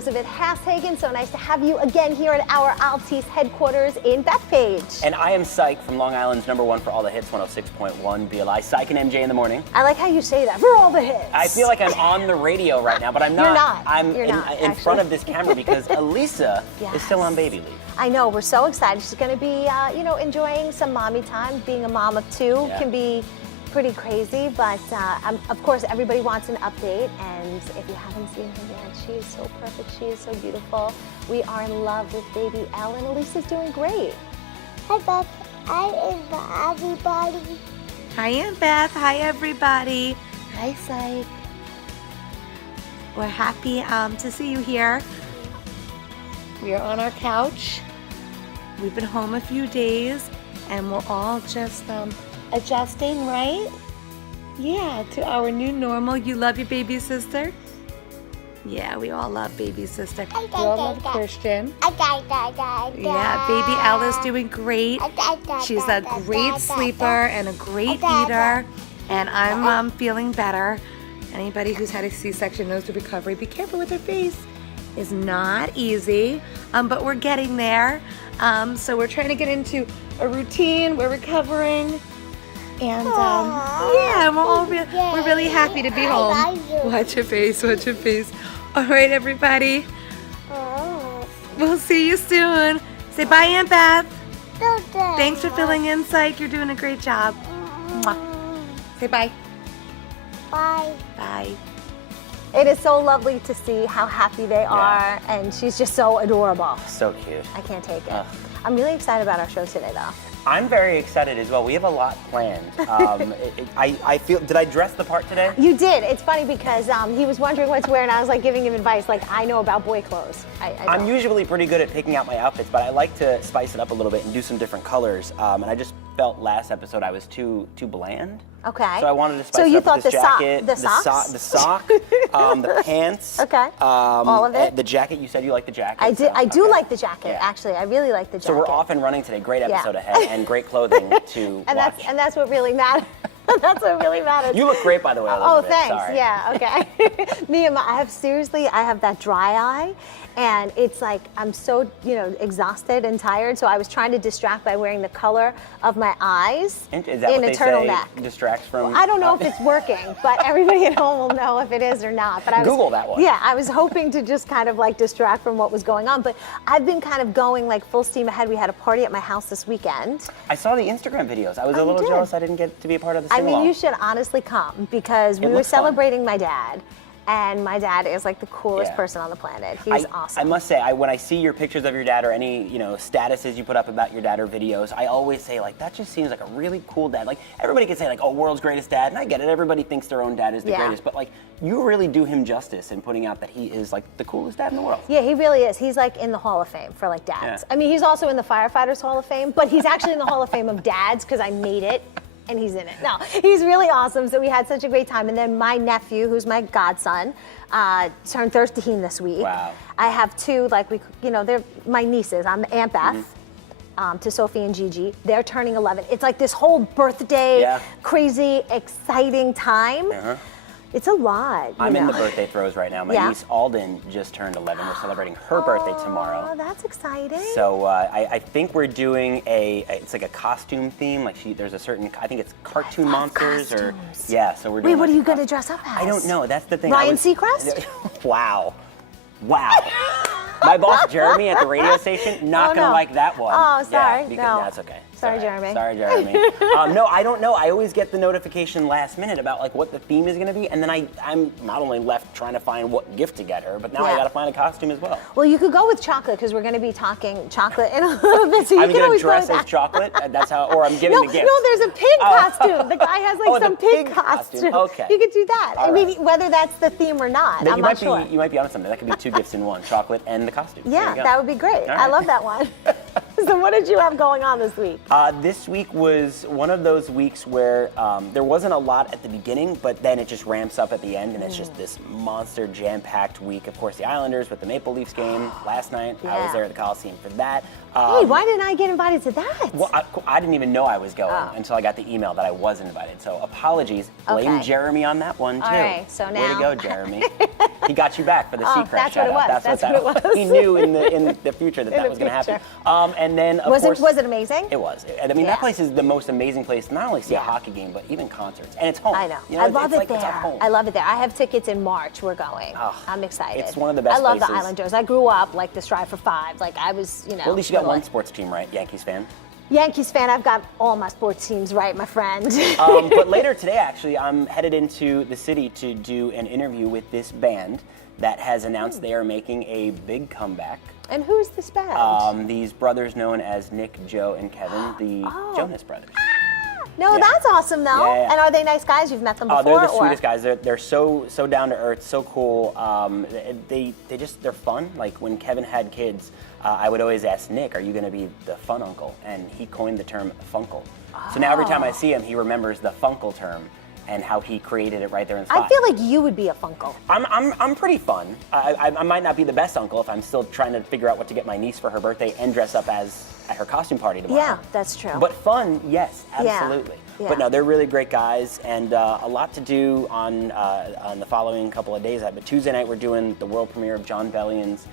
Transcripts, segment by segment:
Elizabeth Hashagen. So nice to have you again here at our Altice headquarters in Bethpage. And I am Syke from Long Island's #1 for all the hits, 106.1 BLI. Syke and MJ in the morning. I like how you say that, for all the hits. I feel like I'm on the radio right now, but I'm not. You're not. I'm You're not, in front of this camera because Elisa is still on baby leave. I know, we're so excited. She's going to be, enjoying some mommy time. Being a mom of two can be pretty crazy, but of course everybody wants an update, and if you haven't seen her yet, she is so perfect, she is so beautiful. We are in love with baby Elle, and Elisa's doing great. Hi Beth, hi everybody. Hi Aunt Beth, hi everybody. Hi Syke. We're happy to see you here. We are on our couch. We've been home a few days, and we're all just adjusting, right? Yeah, to our new normal. You love your baby sister? Yeah, we all love baby sister. We all love Christian. Yeah, baby Elle is doing great. She's a great sleeper and a great eater, and I'm feeling better. Anybody who's had a C-section knows the recovery. Be careful with her face. Is not easy, but we're getting there. So we're trying to get into a routine. We're recovering. And yeah, we're really happy to be home. Watch your face, watch your face. All right, everybody. We'll see you soon. Say bye, Aunt Beth. Thanks for filling in, Syke. You're doing a great job. Mwah. Say bye. Bye. Bye. It is so lovely to see how happy they are, and she's just so adorable. So cute. I can't take it. I'm really excited about our show today, though. I'm very excited as well. We have a lot planned. I feel, did I dress the part today? You did. It's funny because he was wondering what to wear, and I was like giving him advice. Like, I know about boy clothes. I'm usually pretty good at picking out my outfits, but I like to spice it up a little bit and do some different colors. And I just felt last episode I was too bland. Okay. So I wanted to spice it up with this jacket. The socks? The sock, the pants. Okay. All of it? The jacket, you said you like the jacket. I do like the jacket, actually. I really like the jacket. So we're off and running today. Great episode ahead and great clothing to watch. And that's what really matters. That's what really matters. You look great, by the way, Elizabeth. Oh, thanks. Sorry. Yeah, okay. I have that dry eye, and it's like I'm so, exhausted and tired, so I was trying to distract by wearing the color of my eyes Is that in what a they turtleneck. Say distracts from? Well, I don't know if it's working, but everybody at home will know if it is or not. But Google that one. Yeah, I was hoping to just kind of like distract from what was going on, but I've been kind of going like full steam ahead. We had a party at my house this weekend. I saw the Instagram videos. I was a little jealous I didn't get to be a part of the sing-along. I mean, you should honestly come because we were celebrating my dad, and my dad is like the coolest person on the planet. He's awesome. I must say, when I see your pictures of your dad or any statuses you put up about your dad or videos, I always say like that just seems like a really cool dad. Like everybody can say like, oh, world's greatest dad, and I get it. Everybody thinks their own dad is the greatest, but like you really do him justice in putting out that he is like the coolest dad in the world. Yeah, he really is. He's like in the Hall of Fame for like dads. I mean, he's also in the Firefighters Hall of Fame, but he's actually in the Hall of Fame of dads because I made it. And he's in it. No, he's really awesome. So we had such a great time. And then my nephew, who's my godson, turned 13 this week. Wow. I have two, they're my nieces. I'm Aunt Beth. To Sophie and Gigi. They're turning 11. It's like this whole birthday, crazy, exciting time. It's a lot. I'm in the birthday throes right now. My niece Alden just turned 11. We're celebrating her birthday tomorrow. Oh, that's exciting. So I think we're doing it's like a costume theme. Like there's a certain, I think it's cartoon monsters or So we're doing. Wait, what are you going to dress up as? I don't know. That's the thing. Ryan Seacrest? Wow. My boss Jeremy at the radio station not gonna like that one. Oh, sorry. No, that's okay. Sorry, Jeremy. Sorry, Jeremy. No, I don't know. I always get the notification last minute about like what the theme is gonna be, and then I'm not only left trying to find what gift to get her, but now I gotta find a costume as well. Well, you could go with chocolate because we're gonna be talking chocolate in a little bit. So I'm gonna dress as chocolate. That's how, or I'm giving the gift. No, there's a pig costume. The guy has like some pig costume. Okay. You could do that. I mean, whether that's the theme or not, I'm not sure. You might be on something. That could be 2 gifts in one: chocolate and the costume. Yeah, that would be great. I love that one. So what did you have going on this week? This week was one of those weeks where there wasn't a lot at the beginning, but then it just ramps up at the end, and it's just this monster jam-packed week. Of course, the Islanders with the Maple Leafs game last night. I was there at the Coliseum for that. Hey, why didn't I get invited to that? Well, I didn't even know I was going until I got the email that I was invited. So apologies. Blame Jeremy on that one, too. All right, so now. Way to go, Jeremy. He got you back for the Seacrest that's what it shout-out. was. That's what it was. He knew in the future that was going to happen. And then, of course, was it amazing? It was. I mean, that place is the most amazing place to not only see a hockey game, but even concerts. And it's home. I know. You I love it It's there. home. I love it there. I have tickets in March. We're going. I'm excited. It's one of the best I love places. the Islanders. I grew up like the Strive for Five. Like I was, Well, at least you got one sports team, right? Yankees fan. Yankees fan. I've got all my sports teams right, my friend. But later today, actually, I'm headed into the city to do an interview with this band that has announced they are making a big comeback. And who's this band? These brothers known as Nick, Joe, and Kevin, the Jonas Brothers. No, that's awesome though. Yeah. And are they nice guys? You've met them before? They're the sweetest guys. They're so down to earth, so cool. They're fun. Like when Kevin had kids, I would always ask Nick, "Are you going to be the fun uncle?" And he coined the term funkle. So now every time I see him, he remembers the funkle term and how he created it right there in the spot. I feel like you would be a funkle. I'm pretty fun. I might not be the best uncle if I'm still trying to figure out what to get my niece for her birthday and dress up as at her costume party tomorrow. Yeah, that's true. But fun, yes, absolutely. Yeah. But no, they're really great guys, and a lot to do on the following couple of days. But Tuesday night we're doing the world premiere of John Bellion's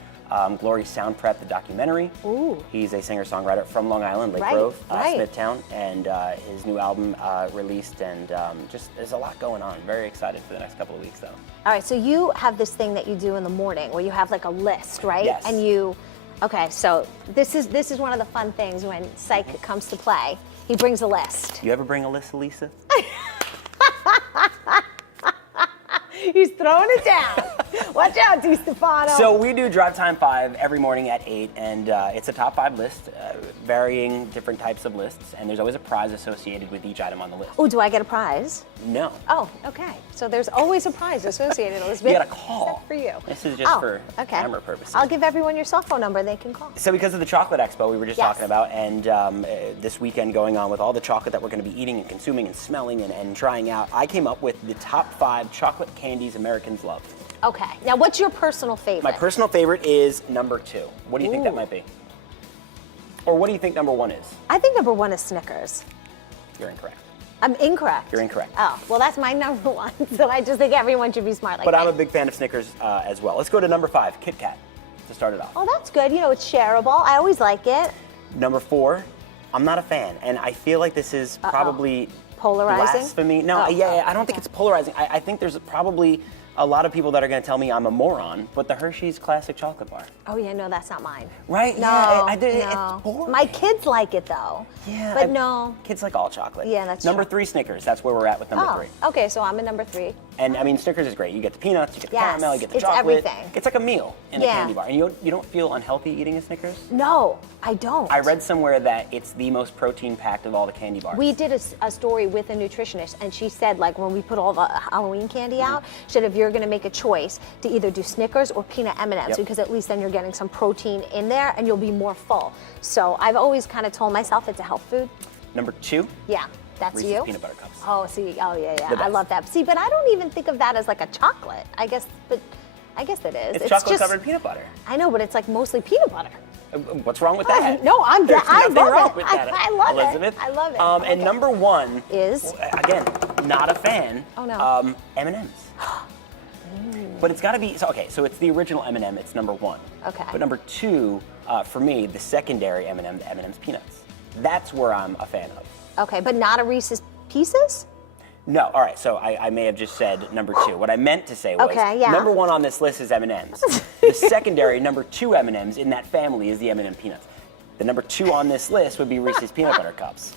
Glory Sound Prep, the documentary. Ooh. He's a singer-songwriter from Long Island, Lake Grove, Smithtown, and his new album released, and just there's a lot going on. Very excited for the next couple of weeks, though. All right, so you have this thing that you do in the morning where you have like a list, right? Yes. And okay, so this is one of the fun things when Syke comes to play. He brings a list. You ever bring a list, Elisa? He's throwing it down. Watch out, DiStefano. So we do Drive Time 5 every morning at 8, and it's a top 5 list, varying different types of lists, and there's always a prize associated with each item on the list. Oh, do I get a prize? No. Oh, okay. So there's always a prize associated, Elizabeth. You got a call. Except for you. This is just for camera purposes. I'll give everyone your cell phone number. They can call. So because of the Chocolate Expo we were just talking about, and this weekend going on with all the chocolate that we're going to be eating and consuming and smelling and trying out, I came up with the top 5 chocolate candies Americans love. Okay. Now, what's your personal favorite? My personal favorite is number 2. What do you think that might be? Or what do you think number 1 is? I think number 1 is Snickers. You're incorrect. I'm incorrect. You're incorrect. Oh, well, that's my number 1. So I just think everyone should be smart like But that. I'm a big fan of Snickers as well. Let's go to number 5, Kit Kat, to start it off. Oh, that's good. You know, it's shareable. I always like it. Number 4, I'm not a fan, and I feel like this is probably polarizing. Blasphemy. No, I don't think it's polarizing. I think there's probably a lot of people that are going to tell me I'm a moron, but the Hershey's Classic Chocolate Bar. Oh, yeah, no, that's not mine. Right? No, yeah, no. It's boring. My kids like it, though. Yeah. But no. Kids like all chocolate. Yeah, that's Number true. 3, Snickers. That's where we're at with number 3. Okay, so I'm a number 3. And I mean, Snickers is great. You get the peanuts, you get the Yes, caramel, you get the it's chocolate. everything. It's like a meal in a Yeah. candy bar. And you don't feel unhealthy eating a Snickers? No, I don't. I read somewhere that it's the most protein-packed of all the candy bars. We did a story with a nutritionist, and she said, like, when we put all the Halloween candy out, she said if you're going to make a choice to either do Snickers or peanut M&Ms, because at least then you're getting some protein in there, and you'll be more full. So I've always kind of told myself it's a health food. Number 2? Yeah, that's Reese's you. Peanut Butter Cups. Oh, see, yeah. The I best. love that. See, but I don't even think of that as like a chocolate. I guess it is. It's chocolate covered peanut butter. I know, but it's like mostly peanut butter. What's wrong with that? No, I nothing love wrong it. with that, I love Elizabeth. it. I love it. And Okay. number 1 Is? again, not a fan. Oh, no. M&M's. But it's got to be so it's the original M&M. It's number 1. Okay. But number 2, for me, the secondary M&M, the M&M's Peanuts. That's where I'm a fan of. Okay, but not a Reese's Pieces? No, all right. So I may have just said number 2. What I meant to say was number 1 on this list is M&M's. The secondary number 2 M&M's in that family is the M&M Peanuts. The number 2 on this list would be Reese's Peanut Butter Cups.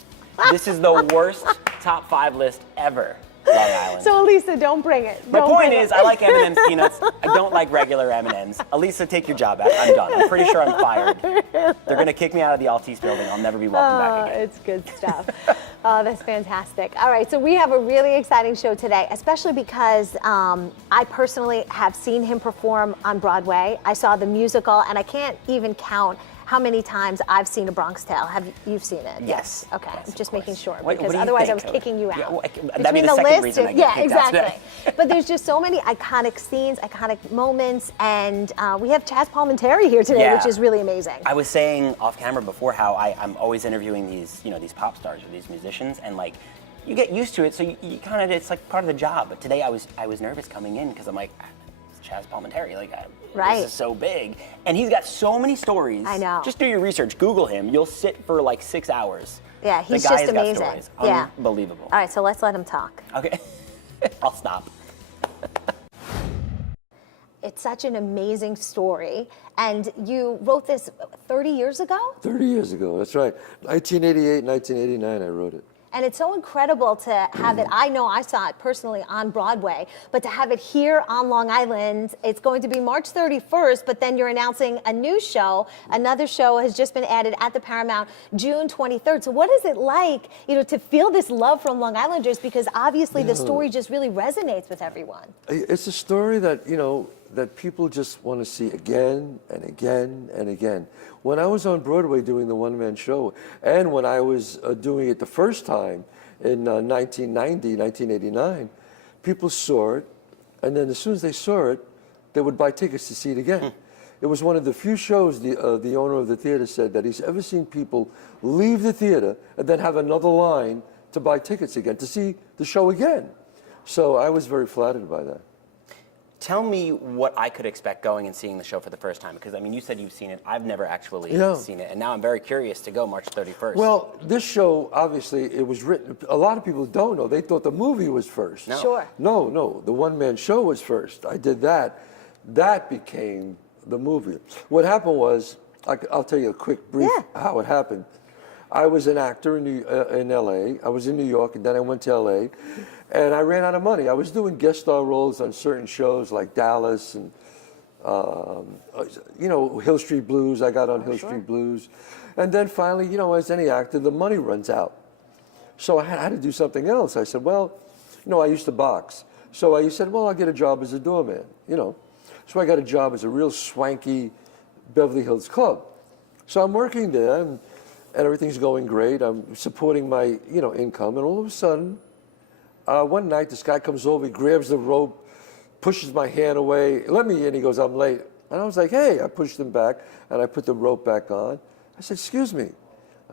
This is the worst top 5 list ever. Long Island. So Elisa, don't bring it. My point is, I like M&M's Peanuts. I don't like regular M&M's. Elisa, take your job back. I'm done. I'm pretty sure I'm fired. They're going to kick me out of the Altice building. I'll never be welcome back again. It's good stuff. Oh, that's fantastic. All right, so we have a really exciting show today, especially because I personally have seen him perform on Broadway. I saw the musical, and I can't even count how many times I've seen A Bronx Tale. Have you've seen it? Yes. Okay, Yes, of just making course. sure, What because do you otherwise I think? was kicking you out. Yeah, well, that'd be Between the second list reason I get yeah, kicked out exactly. today. But there's just so many iconic scenes, iconic moments, and we have Chazz Palminteri here today, Yeah. which is really amazing. I was saying off camera before how I'm always interviewing these, these pop stars or these musicians, and like, you get used to it, so you kind of, it's like part of the job. But today I was nervous coming in because I'm like, it's Chazz Palminteri, like, Right. this is so big, and he's got so many stories. I know. Just do your research, Google him. You'll sit for like 6 hours. Yeah, he's the guy just has got amazing. stories. Yeah. Unbelievable. All right, so let's let him talk. Okay, I'll stop. It's such an amazing story, and you wrote this 30 years ago? 30 years ago, that's right. 1988, 1989, I wrote it. And it's so incredible to have it. I know I saw it personally on Broadway, but to have it here on Long Island, it's going to be March 31st, but then you're announcing a new show. Another show has just been added at the Paramount June 23rd. So what is it like, to feel this love from Long Islanders? Because obviously the story just really resonates with everyone. It's a story that, that people just want to see again and again and again. When I was on Broadway doing the one-man show, and when I was doing it the first time in 1990, 1989, people saw it, and then as soon as they saw it, they would buy tickets to see it again. It was one of the few shows the owner of the theater said that he's ever seen people leave the theater and then have another line to buy tickets again, to see the show again. So I was very flattered by that. Tell me what I could expect going and seeing the show for the first time, because I mean, you said you've seen it. I've never actually seen it, and now I'm very curious to go March 31st. Well, this show, obviously, it was written, a lot of people don't know. They thought the movie was first. No. Sure. No, the one-man show was first. I did that. That became the movie. What happened was, I'll tell you a quick brief how it happened. I was an actor in L.A. I was in New York, and then I went to L.A., and I ran out of money. I was doing guest star roles on certain shows like Dallas and, Hill Street Blues. I got on Hill Street Blues. And then finally, as any actor, the money runs out. So I had to do something else. I said, well, I used to box. So I said, well, I'll get a job as a doorman, So I got a job as a real swanky Beverly Hills club. So I'm working there, and everything's going great. I'm supporting my, income, and all of a sudden, one night, this guy comes over, he grabs the rope, pushes my hand away, let me in, he goes, I'm late. And I was like, hey, I pushed him back, and I put the rope back on. I said, excuse me.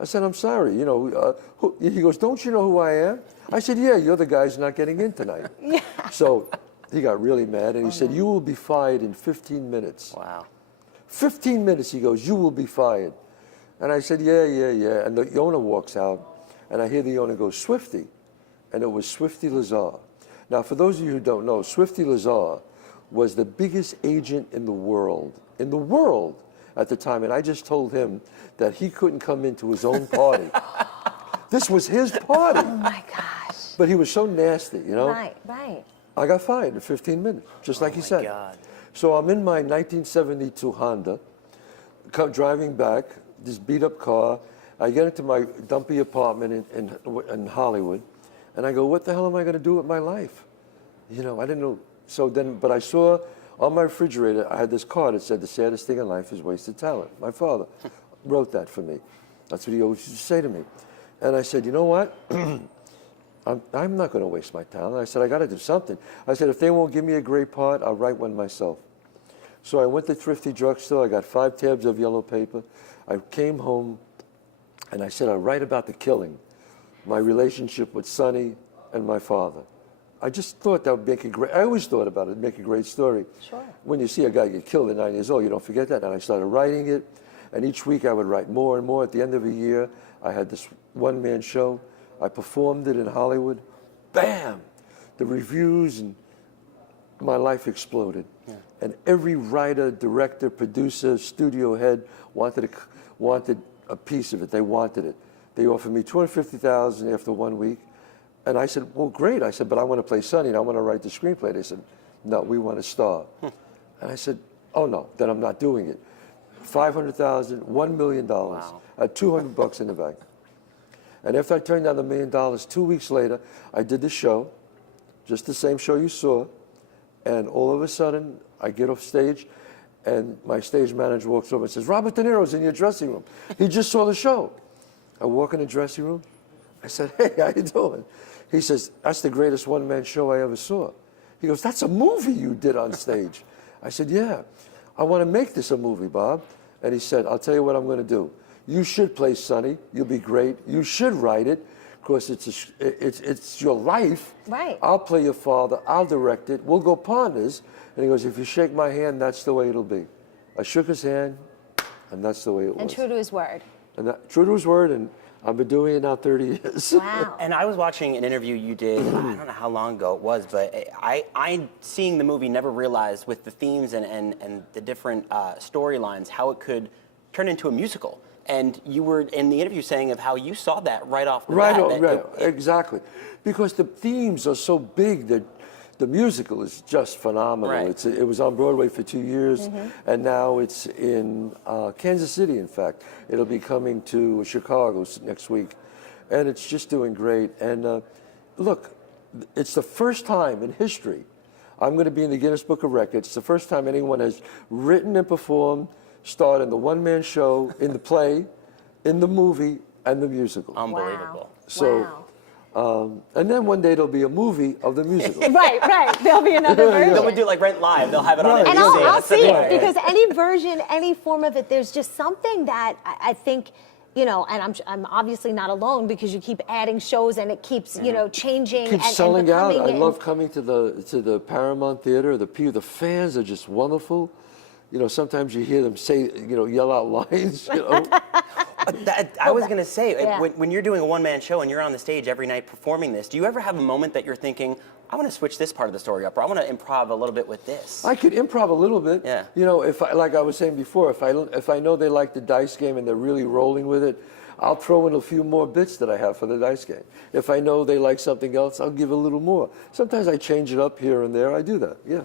I said, I'm sorry, he goes, don't you know who I am? I said, yeah, you're the guy who's not getting in tonight. So he got really mad, and he said, you will be fired in 15 minutes. Wow. 15 minutes, he goes, you will be fired. And I said, yeah. And the owner walks out, and I hear the owner go, Swifty. And it was Swifty Lazar. Now, for those of you who don't know, Swifty Lazar was the biggest agent in the world at the time. And I just told him that he couldn't come into his own party. This was his party. Oh my gosh. But he was so nasty, Right. I got fired in 15 minutes, just like he said. God. So I'm in my 1972 Honda, driving back, this beat up car. I get into my dumpy apartment in Hollywood, and I go, what the hell am I going to do with my life? I didn't know. So then, but I saw on my refrigerator, I had this card that said, the saddest thing in life is wasted talent. My father wrote that for me. That's what he always used to say to me. And I said, you know what? I'm not going to waste my talent. I said, I got to do something. I said, if they won't give me a great part, I'll write one myself. So I went to Thrifty Drugstore. I got 5 tabs of yellow paper. I came home, and I said, I'll write about the killing, my relationship with Sonny and my father. I just thought that would make a great, I always thought about it, make a great story. Sure. When you see a guy get killed at 9 years old, you don't forget that. And I started writing it, and each week I would write more and more. At the end of a year, I had this one-man show. I performed it in Hollywood. Bam! The reviews, and my life exploded. Yeah. And every writer, director, producer, studio head wanted a piece of it. They wanted it. They offered me $250,000 after 1 week. And I said, well, great. I said, but I want to play Sonny, and I want to write the screenplay. They said, no, we want to star. And I said, oh, no, then I'm not doing it. $500,000, $1 million. Wow. I had $200 in the bank. And after I turned down the $1 million, 2 weeks later, I did the show, just the same show you saw. And all of a sudden, I get off stage, And my stage manager walks over and says, Robert De Niro's in your dressing room. He just saw the show. I walk in the dressing room. I said, hey, how you doing? He says, that's the greatest one-man show I ever saw. He goes, that's a movie you did on stage. I said, yeah, I want to make this a movie, Bob. And he said, I'll tell you what I'm going to do. You should play Sonny. You'll be great. You should write it, because it's your life. Right. I'll play your father. I'll direct it. We'll go partners. And he goes, if you shake my hand, that's the way it'll be. I shook his hand, and that's the way it was. And true to his word. And true to his word, and I've been doing it now 30 years. Wow. And I was watching an interview you did, I don't know how long ago it was, but I seeing the movie, never realized with the themes and the different storylines, how it could turn into a musical. And you were in the interview saying of how you saw that right off the bat. Right, exactly. Because the themes are so big that the musical is just phenomenal. Right. It was on Broadway for 2 years, and now it's in Kansas City, in fact. It'll be coming to Chicago next week, and it's just doing great. And look, it's the first time in history I'm going to be in the Guinness Book of Records. It's the first time anyone has written and performed, starred in the one-man show, in the play, in the movie, and the musical. Unbelievable. Wow. So. Wow. And then one day there'll be a movie of the musical. Right. There'll be another version. They'll do like Rent Live. They'll have it on Right. NBC. And I'll That's the see thing. it, because any version, any form of it, there's just something that I think, you know, and I'm obviously not alone, because you keep adding shows and it keeps, you know, changing. Keeps and selling out. becoming I love coming to the Paramount Theater. The fans are just wonderful. You know, sometimes you hear them say, you know, yell out lines. You know. I was going to say, Yeah. when you're doing a one-man show and you're on the stage every night performing this, do you ever have a moment that you're thinking, I want to switch this part of the story up, or I want to improv a little bit with this? I could improv a little bit. Yeah. You know, like I was saying before, if I know they like the dice game and they're really rolling with it, I'll throw in a few more bits that I have for the dice game. If I know they like something else, I'll give a little more. Sometimes I change it up here and there. I do that. Yeah.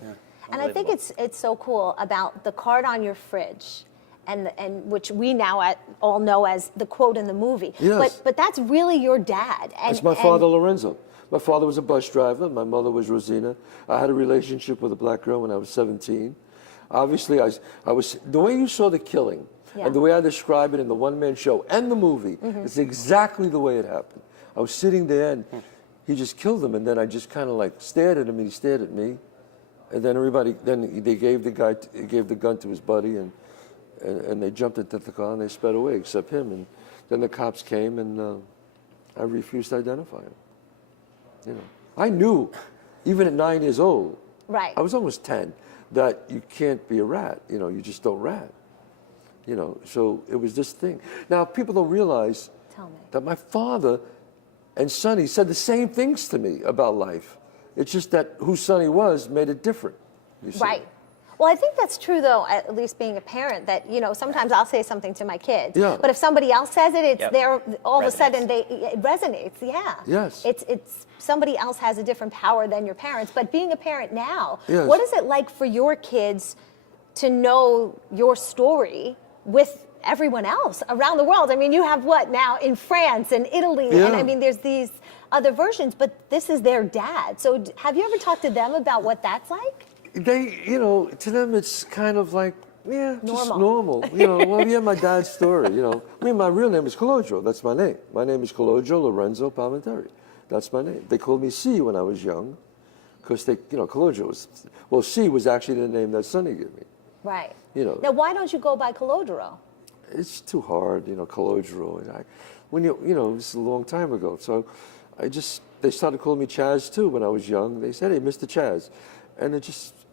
And I think it's so cool about the card on your fridge, and which we now all know as the quote in the movie. Yes. But that's really your dad. And, That's my father, Lorenzo. My father was a bus driver. My mother was Rosina. I had a relationship with a black girl when I was 17. Obviously, I was the way you saw the killing, Yeah. and the way I describe it in the one-man show and the movie, it's exactly the way it happened. I was sitting there, and he just killed him, and then I just kind of like stared at him, and he stared at me. And then they gave the gun to his buddy, and they jumped into the car and they sped away, except him. And then the cops came, and I refused to identify him. You know, I knew, even at 9 years old, Right. I was almost 10, that you can't be a rat. You know, you just don't rat. You know, so it was this thing. Now, people don't realize Tell me. that my father and Sonny said the same things to me about life. It's just that who Sonny was made it different. You see? Right. Well, I think that's true, though, at least being a parent, that, you know, sometimes I'll say something to my kids. Yeah. But if somebody else says it, it's Yep. there, all of a Resonates. sudden it resonates, yeah. Yes. It's somebody else has a different power than your parents. But being a parent now, Yes. what is it like for your kids to know your story with everyone else around the world? I mean, you have what now in France and Italy, and Yeah. I mean, there's these other versions, but this is their dad. So have you ever talked to them about what that's like? They, you know, to them it's kind of like, yeah, just Normal. normal. You know, well, yeah, my dad's story, you know. I mean, my real name is Colodro. That's my name. My name is Colodro Lorenzo Palminteri. That's my name. They called me C when I was young, because they, you know, Colodro was, well, C was actually the name that Sonny gave me. Right. You know. Now, why don't you go by Colodro? It's too hard, you know, Colodro. And when you know, this is a long time ago. So they started calling me Chazz too when I was young. They said, hey, Mr. Chazz. And it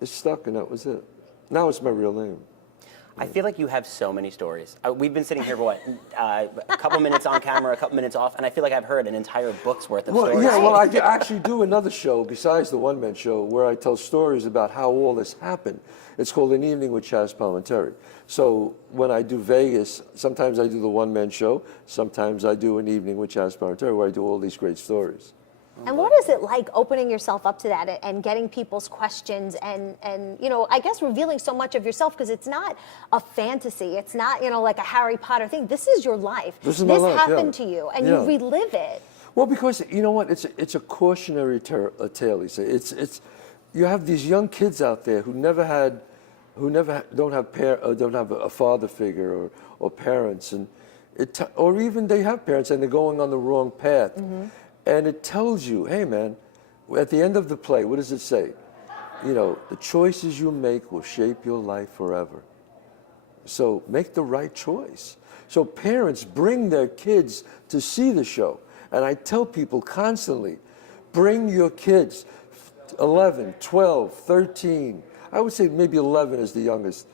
stuck, and that was it. Now it's my real name. I feel like you have so many stories. We've been sitting here for what, a couple minutes on camera, a couple minutes off, and I feel like I've heard an entire book's worth of stories. Yeah, well, I actually do another show besides the one-man show where I tell stories about how all this happened. It's called An Evening with Chazz Palminteri. So when I do Vegas, sometimes I do the one-man show, sometimes I do An Evening with Chazz Palminteri where I do all these great stories. And what is it like opening yourself up to that and getting people's questions and you know, I guess revealing so much of yourself, because it's not a fantasy. It's not, you know, like a Harry Potter thing. This is your life. This is my life, happened yeah. to you, and Yeah. you relive it. Well, because you know what, it's a cautionary tale. Lisa. It's you have these young kids out there who never had who don't have a father figure or parents, and or even they have parents and they're going on the wrong path, and it tells you, hey man, at the end of the play, what does it say? You know, the choices you make will shape your life forever. So make the right choice. So parents bring their kids to see the show. And I tell people constantly, bring your kids, 11, 12, 13. I would say maybe 11 is the youngest.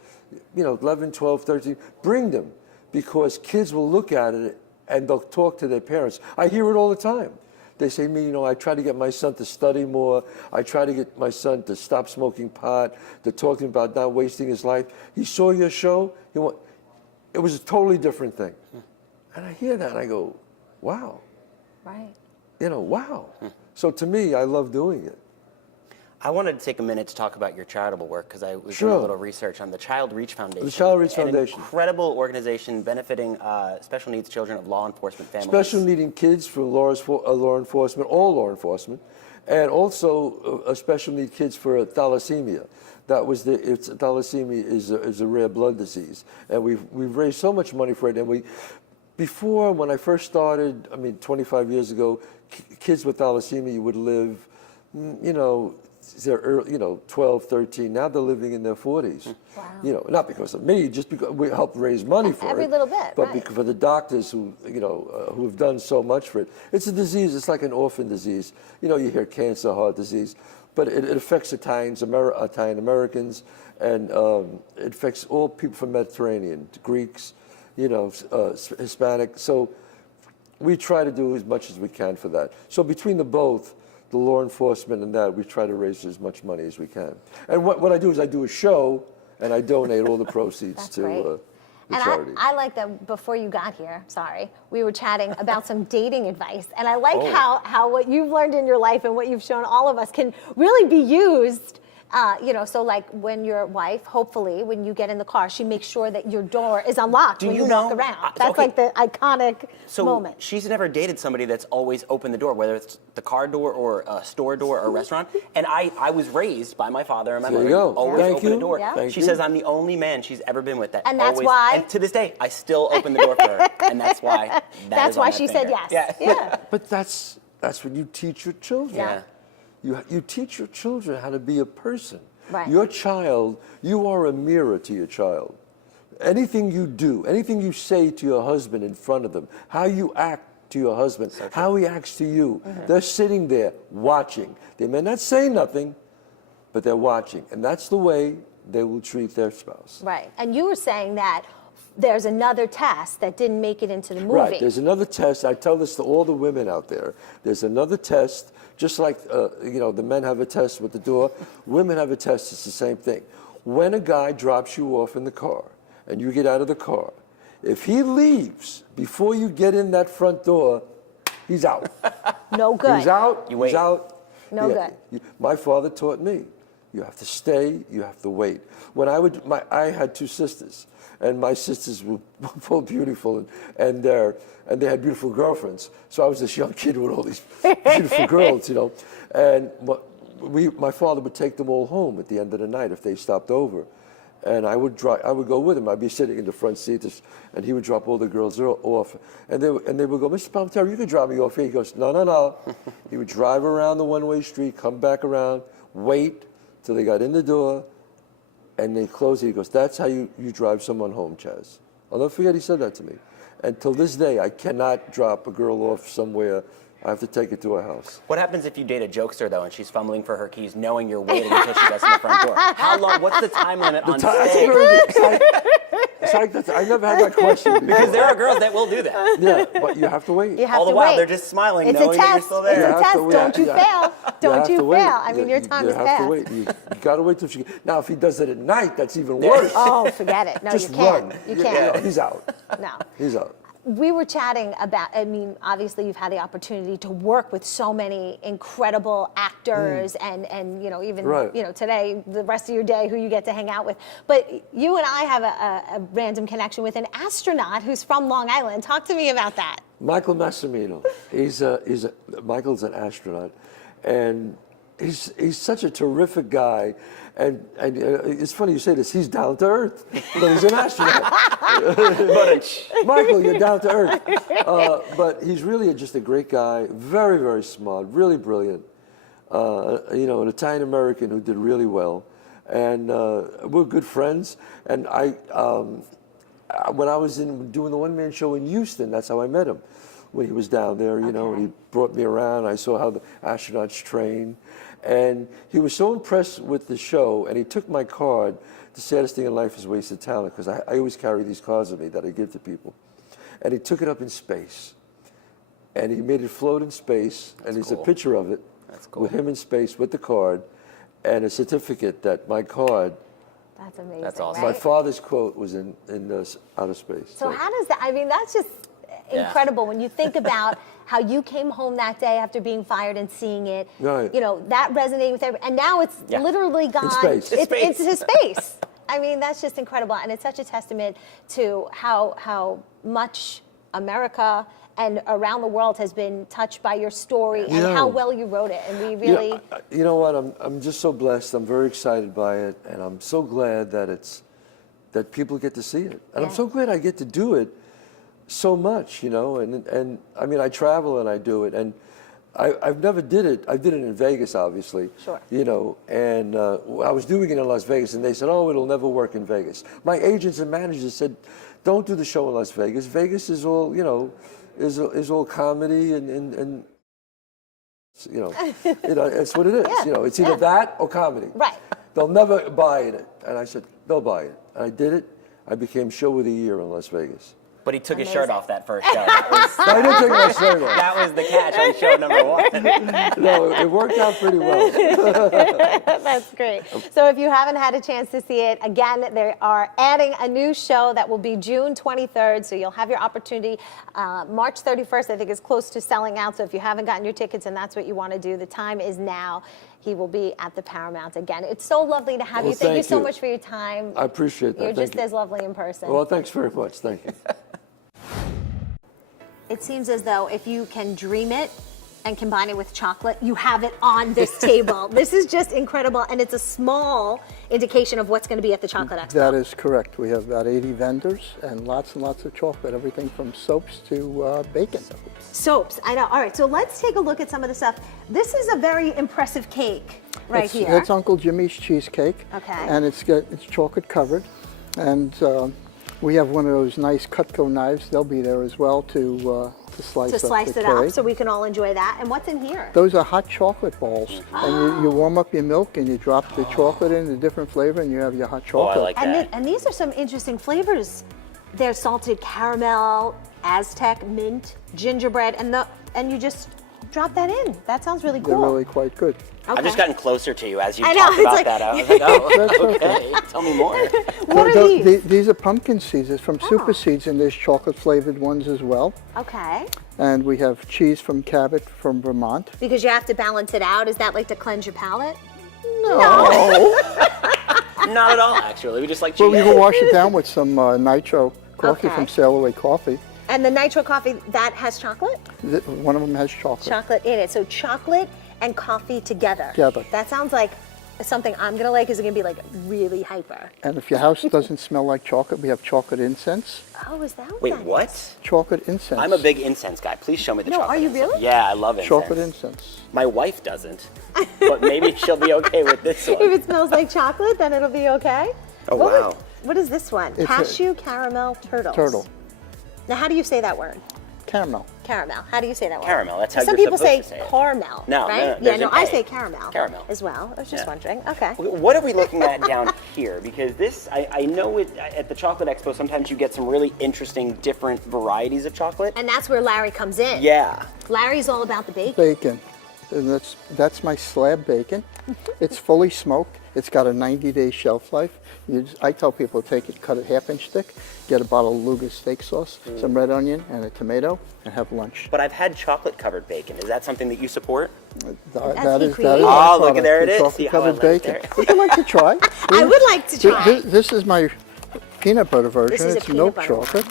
You know, 11, 12, 13. Bring them, because kids will look at it and they'll talk to their parents. I hear it all the time. They say to me, you know, I try to get my son to study more. I try to get my son to stop smoking pot. They're talking about not wasting his life. He saw your show. It was a totally different thing. And I hear that and I go, wow. Right. You know, wow. So to me, I love doing it. I wanted to take a minute to talk about your charitable work, because I was Sure. doing a little research on the Child Reach Foundation. The Child Reach An Foundation. incredible organization benefiting special needs children of law enforcement families. Special needing kids for law enforcement, all law enforcement, and also special need kids for thalassemia. Thalassemia is a rare blood disease, and we've raised so much money for it. And before, when I first started, 25 years ago, kids with thalassemia would live, you know, they're early, 12, 13. Now they're living in their 40s. Wow. You know, not because of me, just because we helped raise money for Every it. little bit, but right. for the doctors who have done so much for it. It's a disease. It's like an orphan disease. You know, you hear cancer, heart disease, but it affects Italian Americans, and it affects all people from Mediterranean, Greeks, Hispanic. So we try to do as much as we can for that. So between the both, the law enforcement and that, we try to raise as much money as we can. And what I do is I do a show, and I donate all the proceeds to the charity. I like that before you got here, we were chatting about some dating advice. And I like how what you've learned in your life and what you've shown all of us can really be used. So like when your wife, hopefully, when you get in the car, she makes sure that your door is unlocked when you walk around. That's like the iconic moment. She's never dated somebody that's always opened the door, whether it's the car door or a store door or a restaurant. And I was raised by my father and my mother. Always open the door. Yeah. She says I'm the only man she's ever been with that And that's always, why. And to this day, I still open the door for her. And that's why. That's why she said yes. Yeah. But that's when you teach your children. Yeah. You teach your children how to be a person. Right. Your child, you are a mirror to your child. Anything you do, anything you say to your husband in front of them, how you act to your husband, how he acts to you, they're sitting there watching. They may not say nothing, but they're watching. And that's the way they will treat their spouse. Right. And you were saying that there's another test that didn't make it into the movie. Right. There's another test. I tell this to all the women out there. There's another test. Just like, the men have a test with the door, women have a test, it's the same thing. When a guy drops you off in the car and you get out of the car, if he leaves before you get in that front door, he's out. No good. He's out, You wait. he's out. No good. My father taught me, you have to stay, you have to wait. When I had two sisters, and my sisters were both beautiful, and they had beautiful girlfriends. So I was this young kid with all these beautiful girls, And my father would take them all home at the end of the night if they stopped over, and I would go with him. I'd be sitting in the front seat, and he would drop all the girls off, and they would go, Mr. Palminteri, you can drop me off here. He goes, no. He would drive around the one-way street, come back around, wait till they got in the door, and they closed it. He goes, that's how you drive someone home, Chazz. I'll never forget he said that to me. And till this day, I cannot drop a girl off somewhere. I have to take her to her house. What happens if you date a jokester, though, and she's fumbling for her keys, knowing you're waiting until she gets to the front door? How long? What's the time limit on That's staying? I never had that question before. Because there are girls that will do that. Yeah, but you have to wait. You have All the to while, wait. they're just smiling, It's knowing a that you're test. still It's there. a test. Don't you fail. Don't you fail. I mean, your time is You have passed. to wait. You got to wait till she. Now, if he does it at night, that's even worse. Oh, forget it. No, Just you can't. run. You Yeah, can't. he's out. No. He's out. We were chatting about, obviously you've had the opportunity to work with so many incredible actors and even, Right. today, the rest of your day, who you get to hang out with. But you and I have a random connection with an astronaut who's from Long Island. Talk to me about that. Michael Massimino. Michael's an astronaut, and he's such a terrific guy, and it's funny you say this. He's down to earth, but he's an astronaut. Michael, you're down to earth. But he's really just a great guy. Very, very smart. Really brilliant. You know, an Italian American who did really well, and we're good friends. And when I was doing the one-man show in Houston, that's how I met him. When he was down there, you know, and he brought me around. I saw how the astronauts train. And he was so impressed with the show, and he took my card, The Saddest Thing in Life is Wasted Talent, because I always carry these cards with me that I give to people. And he took it up in space. And he made it float in space, and there's a picture of it with him in space with the card, and a certificate that my card, That's amazing. That's awesome. my Right? father's quote was in outer space. So how does that, I mean, that's just incredible when you think about how you came home that day after being fired and seeing it. Right. You know, that resonating with everybody. And now it's literally gone. space. It's to space. I mean, that's just incredible. And it's such a testament to how much America and around the world has been touched by your story and how well you wrote it. And we really... Yeah, you know what? I'm just so blessed. I'm very excited by it, and I'm so glad that people get to see it. And I'm so glad I get to do it so much, you know. And I mean, I travel and I do it, and I've never did it. I did it in Vegas, obviously. Sure. You know, and I was doing it in Las Vegas, and they said, "Oh, it'll never work in Vegas." My agents and managers said, "Don't do the show in Las Vegas. Vegas is all, you know, is all comedy and you know, it's what it is. You know, it's either that or comedy. Right. They'll never buy it." And I said, "They'll buy it." And I did it. I became show of the year in Las Vegas. But he took his shirt off that first show. That was, I didn't take my shirt off. that was the catch on show number 1. No, it worked out pretty well. That's great. So if you haven't had a chance to see it, again, they are adding a new show that will be June 23rd. So you'll have your opportunity. March 31st, I think, is close to selling out. So if you haven't gotten your tickets and that's what you want to do, the time is now. He will be at the Paramount again. It's so lovely to have you. Thank you so much for your time. I appreciate that. You're Thank just you. as lovely in person. Well, thanks very much. Thank you. It seems as though if you can dream it and combine it with chocolate, you have it on this table. This is just incredible, and it's a small indication of what's going to be at the Chocolate Expo. That is correct. We have about 80 vendors and lots of chocolate, everything from soaps to bacon. Soaps, I know. All right, so let's take a look at some of the stuff. This is a very impressive cake right here. That's Uncle Jimmy's cheesecake. Okay. And it's chocolate covered. And we have one of those nice Cutco knives. They'll be there as well to slice To up slice the it up cake. so we can all enjoy that. And what's in here? Those are hot chocolate balls. And you warm up your milk and you drop the chocolate in a different flavor and you have your hot chocolate. I like that. And these are some interesting flavors. There's salted caramel, Aztec, mint, gingerbread, and you just drop that in. That sounds really cool. They're really quite good. Okay. I've just gotten closer to you as you I know, talked it's about like- that. I was like, oh, That's okay. Tell me more. What are these? These are pumpkin seeds. It's from Super Seeds, and there's chocolate flavored ones as well. Okay. And we have cheese from Cabot from Vermont. Because you have to balance it out. Is that like to cleanse your palate? Not at all, actually. We just like cheese. Well, we can wash it down with some nitro coffee Okay. from Sail Away Coffee. And the nitro coffee, that has chocolate? One of them has chocolate. Chocolate in it. So chocolate and coffee together. Together. That sounds like something I'm going to like is going to be like really hyper. And if your house doesn't smell like chocolate, we have chocolate incense. Oh, is that what Wait, that is? what? Chocolate incense. I'm a big incense guy. Please show me the No, chocolate are you incense. really? Yeah, I love incense. chocolate incense. My wife doesn't, but maybe she'll be okay with this If one. it smells like chocolate, then it'll be okay. Oh, What wow. was- what is this one? It's a- Cashew caramel turtles. Turtle. Now, how do you say that word? Caramel. Caramel. How do you say that word? Caramel, that's how Some you're people supposed say to say it. caramel. No, right? no, Yeah, there's no, an I A. say caramel. Caramel. as well. I was just Yeah. wondering. Okay. What are we looking at down here? Because this, I know at the Chocolate Expo, sometimes you get some really interesting, different varieties of chocolate. And that's where Larry comes in. Yeah. Larry's all about the bacon. Bacon. And that's my slab bacon. It's fully smoked. It's got a 90-day shelf life. I tell people take it, cut it half-inch thick, get a bottle of Luger steak sauce, some red onion, and a tomato, and have lunch. But I've had chocolate-covered bacon. Is that something that you support? That is creative. our Oh, look, product, there it the is. See how I chocolate-covered left bacon. there? Would you like to try? I would like to try. This is my peanut butter version. This is a It's peanut milk butter chocolate.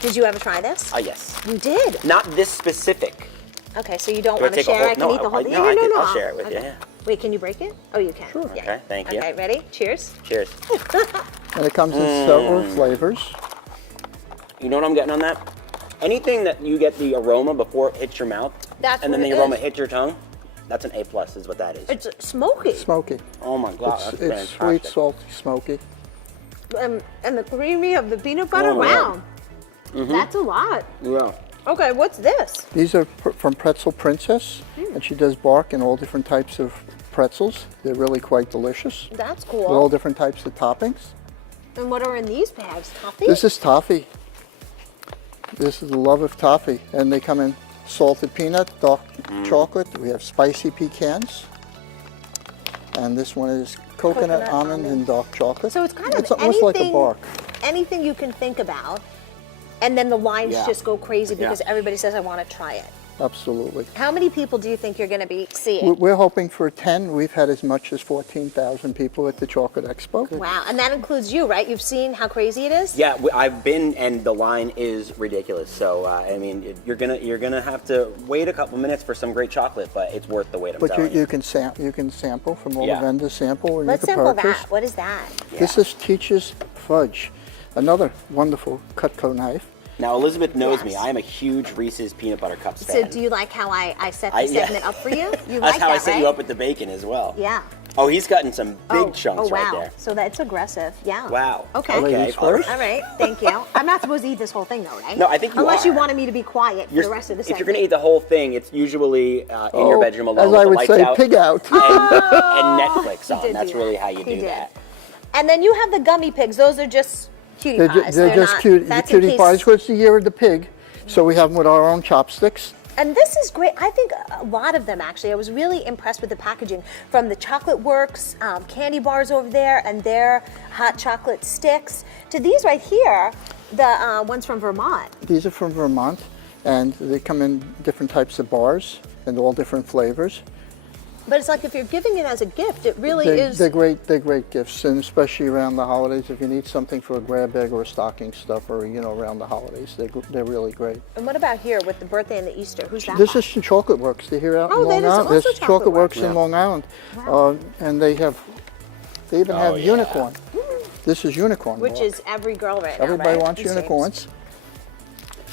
Did you ever try this? Yes. You did. Not this specific. Okay, so you don't Do I want to take a share. whole? I can No, eat the whole thing. no, I'll share it with you. Yeah. Wait, can you break it? Oh, you can. Sure. Okay, thank you. Okay, ready? Cheers. Cheers. And it comes in several flavors. You know what I'm getting on that? Anything that you get the aroma before it hits your mouth, That's and then what the it aroma is. hits your tongue, that's an A+ is what that is. It's smoky. Smoky. Oh my God, It's that's sweet, fantastic. salty, smoky. And the creamy of the peanut butter. Oh, my Wow. That's a lot. Yeah. Okay, what's this? These are from Pretzel Princess, and she does bark in all different types of pretzels. They're really quite delicious. That's With all cool. different types of toppings. And what are in these bags? Toffee? This is toffee. This is the love of toffee, and they come in salted peanut, dark chocolate. We have spicy pecans, and this one is coconut, almond, and dark chocolate. So it's kind of it's almost like a anything- bark. Anything you can think about, and then the lines Yeah. just go crazy because Yeah. everybody says, I want to try it. Absolutely. How many people do you think you're going to be seeing? We're hoping for 10. We've had as much as 14,000 people at the Chocolate Expo. Wow, and that includes you, right? You've seen how crazy it is? Yeah, I've been, and the line is ridiculous. So I mean, you're gonna have to wait a couple minutes for some great chocolate, but it's worth the wait. I'm But telling you. you can sample from all Yeah. the vendors sample, and Let's you can sample purchase. that. What is that? This is Teacher's Fudge, another wonderful Cutco knife. Now Elizabeth knows Yes. me. I am a huge Reese's peanut butter cups So fan. do you like how I set I- the yeah. segment up for you? You That's like how that, I set right? you up with the bacon as well. Yeah. Oh, he's cutting some big Oh, chunks oh, wow. right there. So that's aggressive. Yeah. Wow. Okay. Ladies all right. first. All right. Thank you. I'm not supposed to eat this whole thing, though, right? No, I think you Unless you are. wanted me to be quiet for the rest of the If segment. you're gonna eat the whole thing, it's usually in your Oh, bedroom alone as with I the would lights say, out pig out. and Netflix on. did That's do really that. how you He do did. that. And then you have the gummy pigs. Those are just cutie They're, pies. they're just not, cute, the that's in cutie case- pies. Well, it's the year of the pig, so we have them with our own chopsticks. And this is great. I think a lot of them, actually. I was really impressed with the packaging. From the Chocolate Works candy bars over there and their hot chocolate sticks to these right here, the ones from Vermont. These are from Vermont, and they come in different types of bars and all different flavors. But it's like if you're giving it as a gift, it really They're, is. they're great gifts, and especially around the holidays. If you need something for a grab bag or a stocking stuffer, around the holidays, they're really great. And what about here with the birthday and the Easter? Who's that? This by? is the Chocolate Works. They're here out Oh, in that Long is Island. also There's Chocolate Chocolate Works Works. in Long Island, and they even Oh, have yeah. unicorn. This is unicorn. Which walk. is every girl right now, Everybody right? wants It seems. unicorns.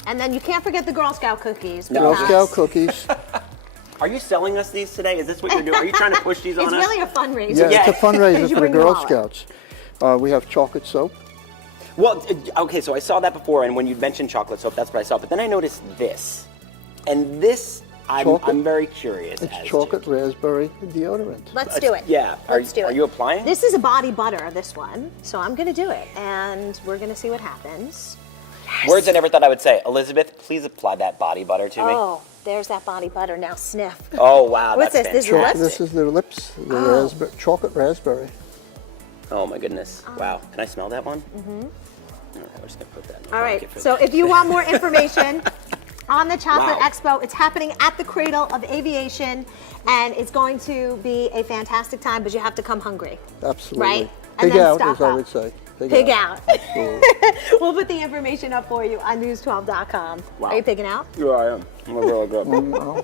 And then you can't forget the Girl Scout cookies. No. Girl because Scout cookies. Are you selling us these today? Is this what you're doing? Are you trying to push these on It's us? really a fundraiser. Yeah, Yeah. it's a fundraiser You for the bring your Girl wallet. Scouts. We have chocolate soap. Well, okay, so I saw that before, and when you mentioned chocolate soap, that's what I saw. But then I noticed this, and this Chocolate? I'm very curious. It's as chocolate To. raspberry deodorant. Let's do it. Yeah. Let's do it. Are you applying? This is a body butter, this one. So I'm going to do it. And we're going to see what happens. Words I never thought I would say. Elizabeth, please apply that body butter to me. Oh, there's that body butter. Now sniff. Oh, wow, What's that's this? This is fantastic. This is their lips, the raspberry, chocolate raspberry. Oh my goodness! Wow, can I smell that one? Mm-hmm. All right, we're just gonna put that. In my All right. pocket for So the- if you want more information on the Chocolate Wow. Expo, it's happening at the Cradle of Aviation, and it's going to be a fantastic time. But you have to come hungry. Absolutely. Right? And Pig then out, stock as I up. would say. Pig out. Absolutely. We'll put the information up for you on news12.com. Wow. Are you pigging out? Yeah, I am. I'm really good. No.